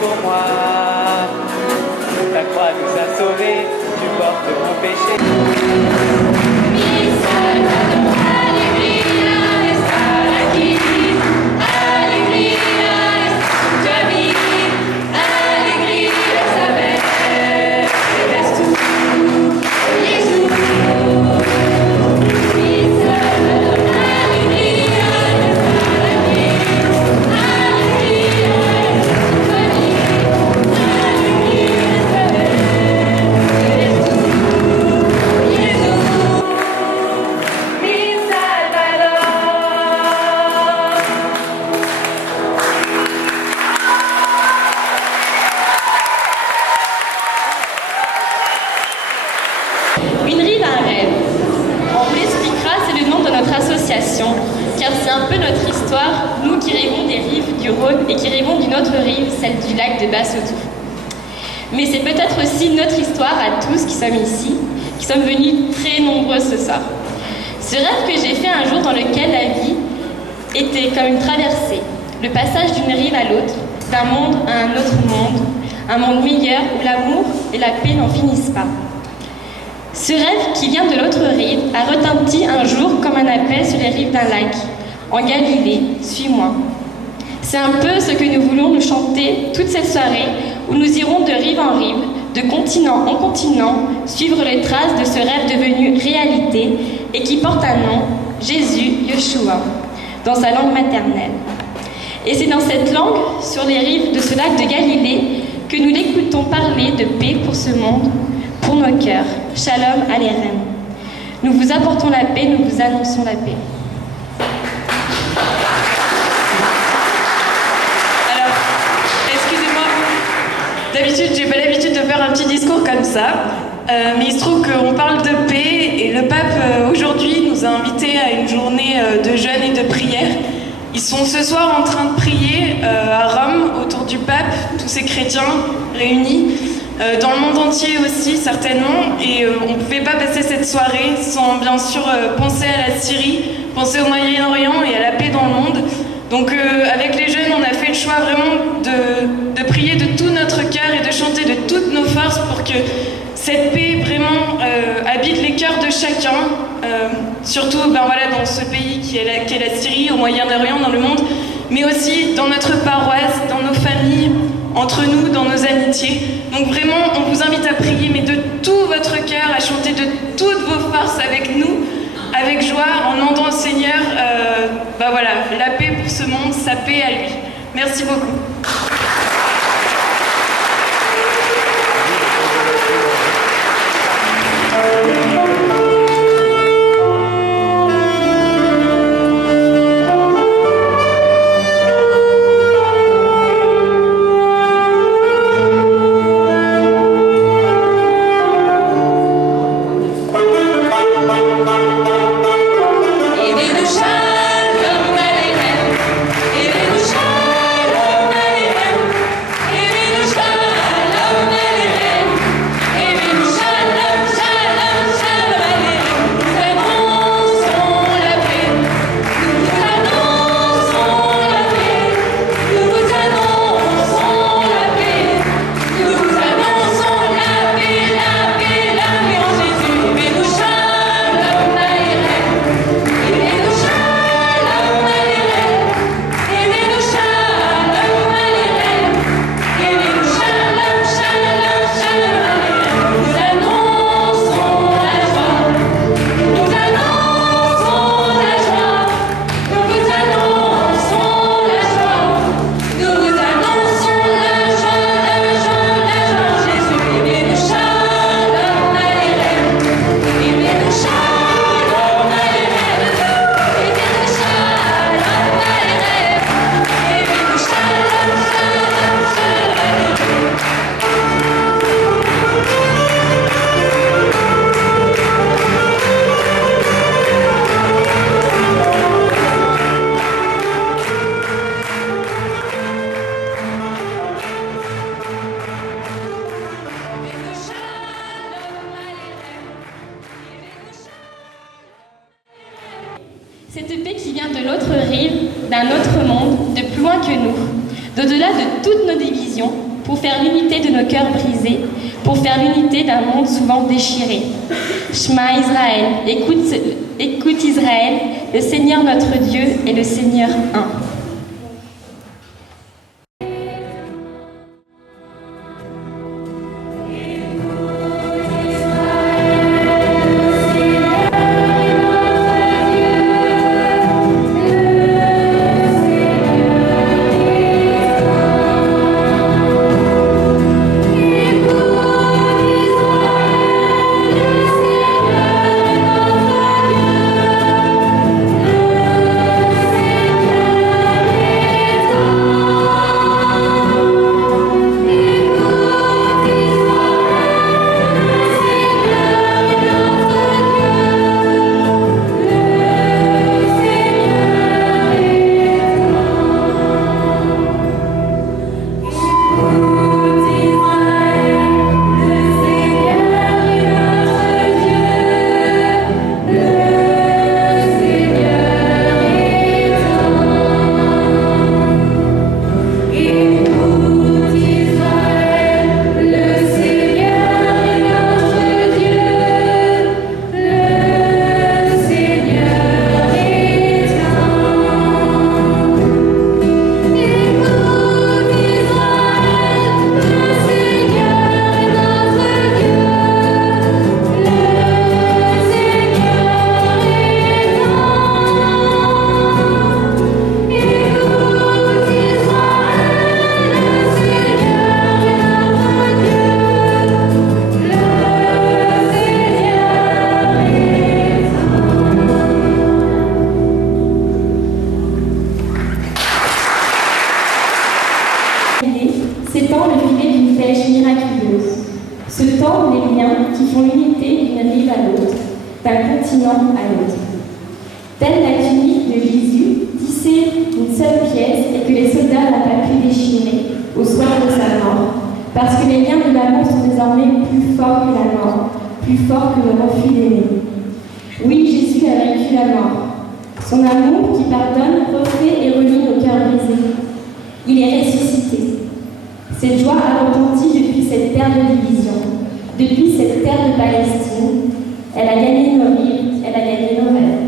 pour moi. Ta croix nous a sauvés, tu portes mon péché. Une rive à un rêve. On vous l'expliquera, c'est le nom de notre association, car c'est un peu notre histoire, nous qui rêvons des rives du Rhône et qui rêvons d'une autre rive, celle du lac de Bassotou. Mais c'est peut-être aussi notre histoire à tous qui sommes ici, qui sommes venus très nombreux ce soir. Ce rêve que j'ai fait un jour dans lequel la vie était comme une traversée, le passage d'une rive à l'autre, d'un monde à un autre monde, un monde meilleur où l'amour et la paix n'en finissent pas. Ce rêve qui vient de l'autre rive a retenti un jour comme un appel sur les rives d'un lac. En Galilée, suis-moi. C'est un peu ce que nous voulons nous chanter toute cette soirée où nous irons de rive en rive, de continent en continent, suivre les traces de ce rêve devenu réalité et qui porte un nom, Jésus, Yeshua, dans sa langue maternelle. Et c'est dans cette langue, sur les rives de ce lac de Galilée, que nous l'écoutons parler de paix pour ce monde, pour nos cœurs. Shalom Aleichem. Nous vous apportons la paix, nous vous annonçons la paix. Alors, excusez-moi, d'habitude, j'ai pas l'habitude de faire un petit discours comme ça, mais il se trouve qu'on parle de paix et le pape aujourd'hui nous a invités à une journée de jeûne et de prière. Ils sont ce soir en train de prier à Rome autour du pape, tous ces chrétiens réunis. Dans le monde entier aussi certainement, et on ne pouvait pas passer cette soirée sans bien sûr penser à la Syrie, penser au Moyen-Orient et à la paix dans le monde. Donc avec les jeunes, on a fait le choix vraiment de prier de tout notre cœur et de chanter de toutes nos forces pour que cette paix vraiment habite les cœurs de chacun, surtout dans ce pays qui est la Syrie, au Moyen-Orient, dans le monde, mais aussi dans notre paroisse, dans nos familles, entre nous, dans nos amitiés. Donc vraiment, on vous invite à prier, mais de tout votre cœur, à chanter de toutes vos forces avec nous, avec joie, en demandant au Seigneur la paix pour ce monde, sa paix à lui. Merci beaucoup. Cette paix qui vient de l'autre rive, d'un autre monde, de plus loin que nous. d'au-delà de toutes nos divisions, pour faire l'unité de nos cœurs brisés, pour faire l'unité d'un monde souvent déchiré. Shema Israël, écoute Israël, le Seigneur notre Dieu est le Seigneur un. S'étend le filet d'une pêche miraculeuse. Ce temps les liens qui font l'unité d'une rive à l'autre, d'un continent à l'autre. Telle la tunique de Jésus, tissée d'une seule pièce et que les soldats n'ont pas pu déchirer au soir de sa mort, parce que les liens de l'amour sont désormais plus forts que la mort, plus forts que le refus d'aimer. Oui, Jésus a vaincu la mort. Son amour qui pardonne, refait et relie nos cœurs brisés. Il est ressuscité. Cette joie a retenti depuis cette terre de division, depuis cette terre de Palestine. Elle a gagné nos rires, elle a gagné nos rêves.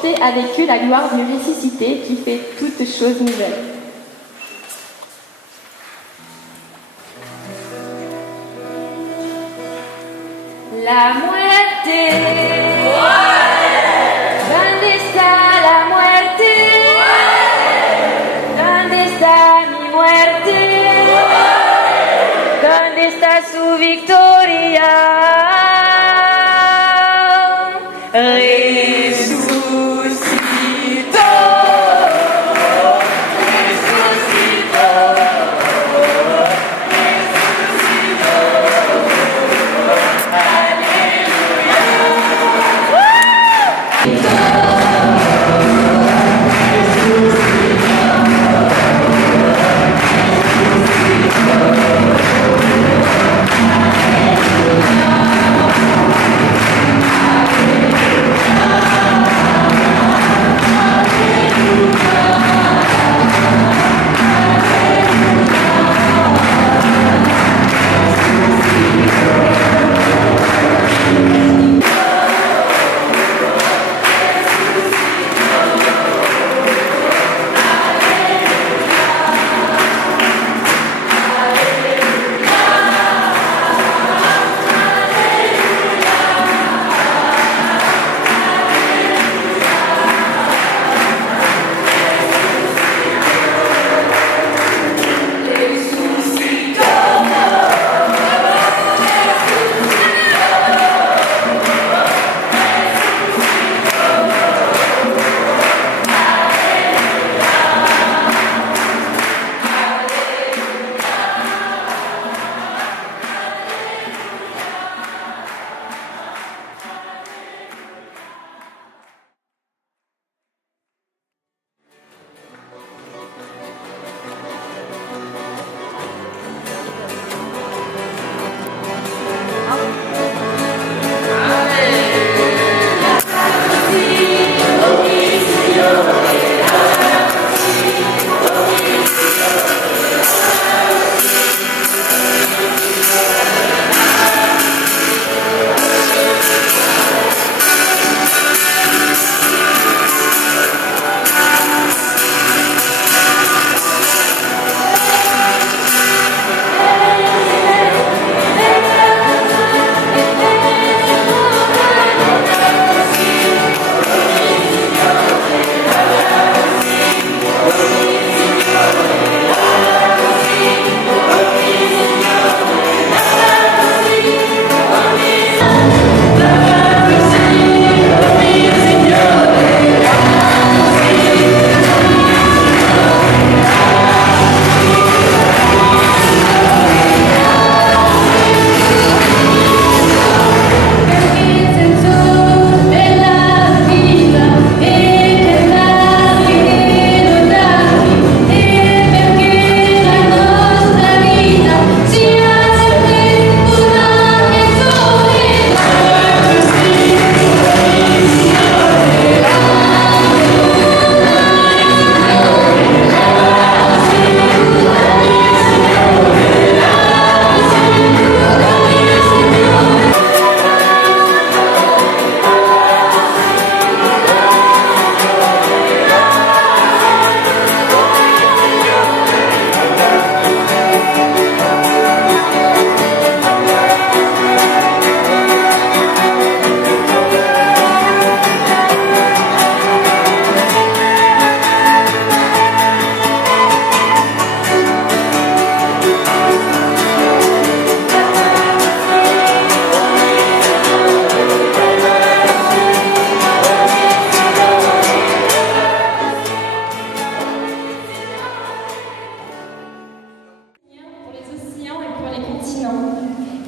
porter avec eux la gloire du ressuscité qui fait toutes choses nouvelles. La muerte. ¿Dónde está la muerte? ¿Dónde está mi muerte? ¿Dónde está su victoria? Resucitó.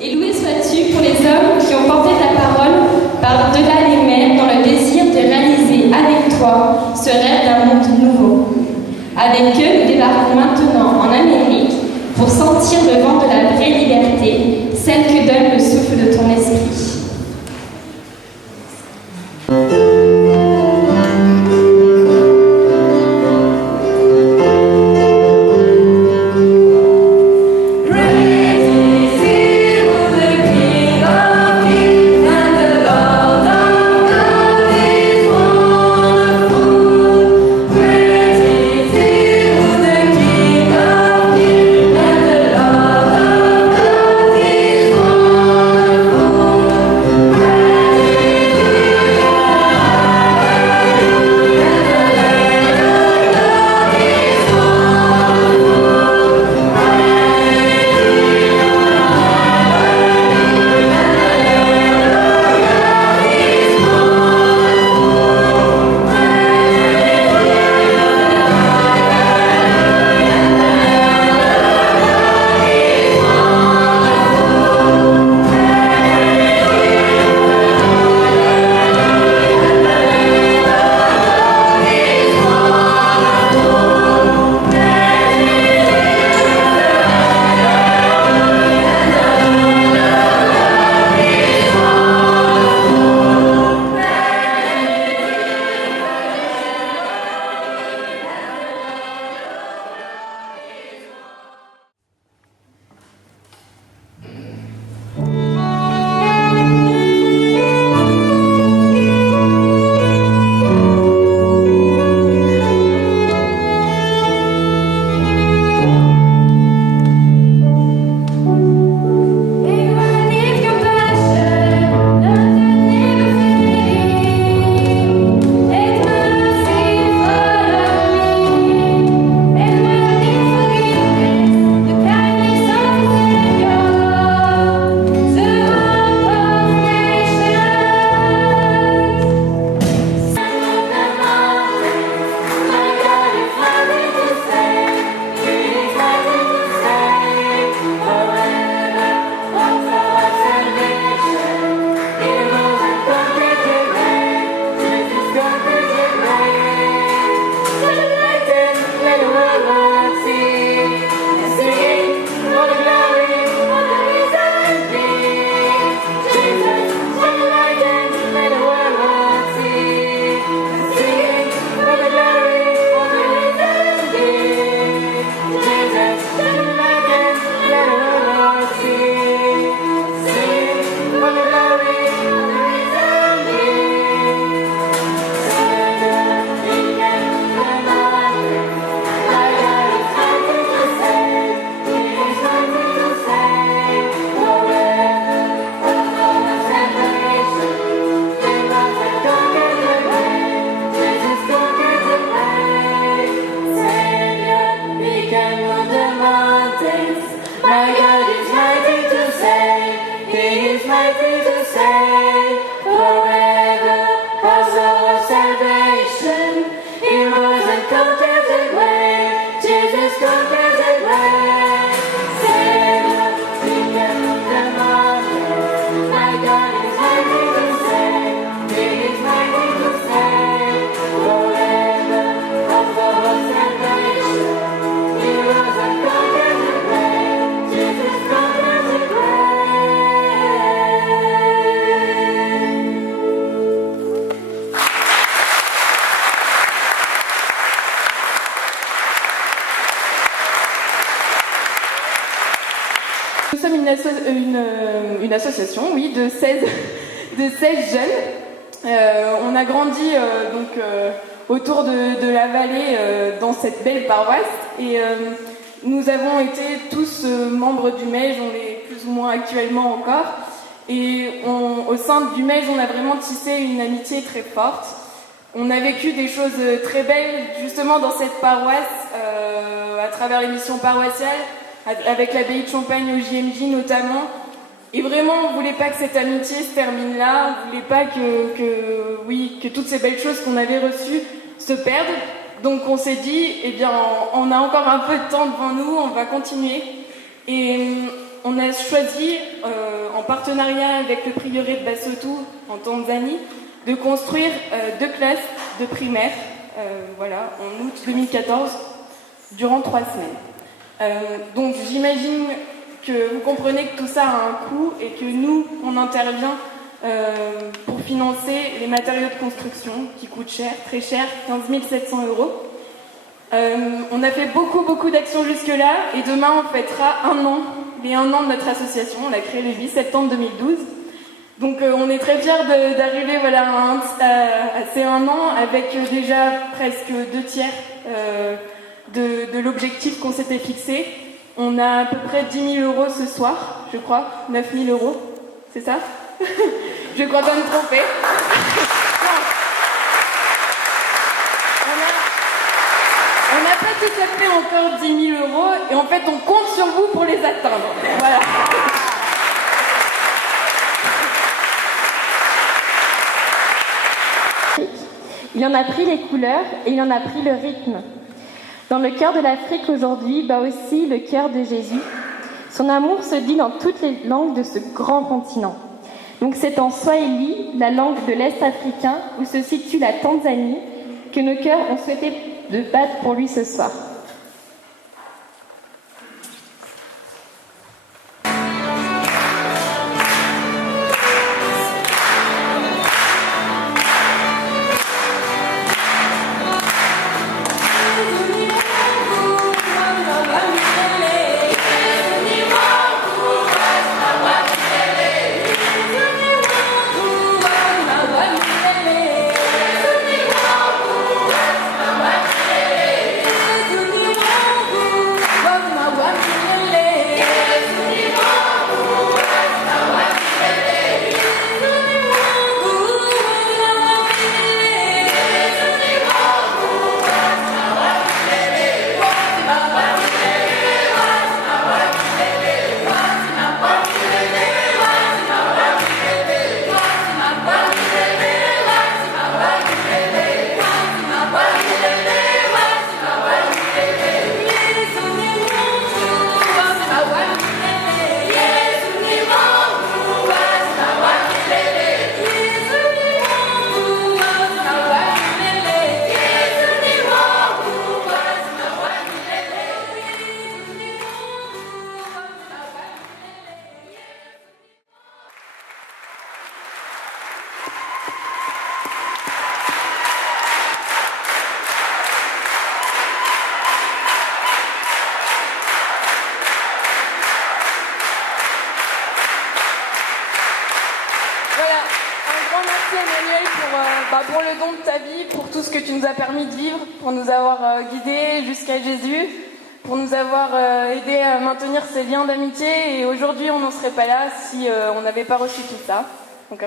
Et loué sois-tu pour les hommes qui ont porté ta parole par-delà les mers dans le désir de réaliser avec toi ce rêve d'un monde nouveau. Avec eux, nous débarquons maintenant en Amérique pour sentir le vent de la vraie liberté, celle que donne le souffle de ton esprit. Wonderful. association, oui, de 16 jeunes. On a grandi autour de la vallée dans cette belle paroisse et nous avons été tous membres du MEJ, on l'est plus ou moins actuellement encore. Et au sein du MEJ, on a vraiment tissé une amitié très forte. On a vécu des choses très belles justement dans cette paroisse, à travers les missions paroissiales, avec l'abbaye de Champagne au JMJ notamment. Et vraiment, on ne voulait pas que cette amitié se termine là, on ne voulait pas que toutes ces belles choses qu'on avait reçues se perdent. Donc on s'est dit, eh bien, on a encore un peu de temps devant nous, on va continuer. Et on a choisi, en partenariat avec le prieuré de Bassotou, en Tanzanie, de construire 2 classes de primaire, en août 2014, durant 3 semaines. Donc j'imagine que vous comprenez que tout ça a un coût et que nous, on intervient pour financer les matériaux de construction qui coûtent cher, très cher, 15 700 €. On a fait beaucoup d'actions jusque-là et demain on fêtera les 1 an de notre association. On l'a créée le 8 septembre 2012. Donc on est très fiers d'arriver à ces 1 an avec déjà presque 2/3 de l'objectif qu'on s'était fixé. On a à peu près 10 000 € ce soir, je crois, 9 000 €, c'est ça? Je crois pas me tromper. On n'a pas tout à fait encore 10 000 € et en fait on compte sur vous pour les atteindre. Voilà. Il en a pris les couleurs et il en a pris le rythme. Dans le cœur de l'Afrique aujourd'hui bat aussi le cœur de Jésus. Son amour se dit dans toutes les langues de ce grand continent. Donc c'est en Swahili, la langue de l'Est africain, où se situe la Tanzanie, que nos cœurs ont souhaité de battre pour lui ce soir. Pour le don de ta vie, pour tout ce que tu nous as permis de vivre, pour nous avoir guidés jusqu'à Jésus, pour nous avoir aidés à maintenir ces liens d'amitié. Et aujourd'hui, on n'en serait pas là si on n'avait pas reçu tout ça. Donc,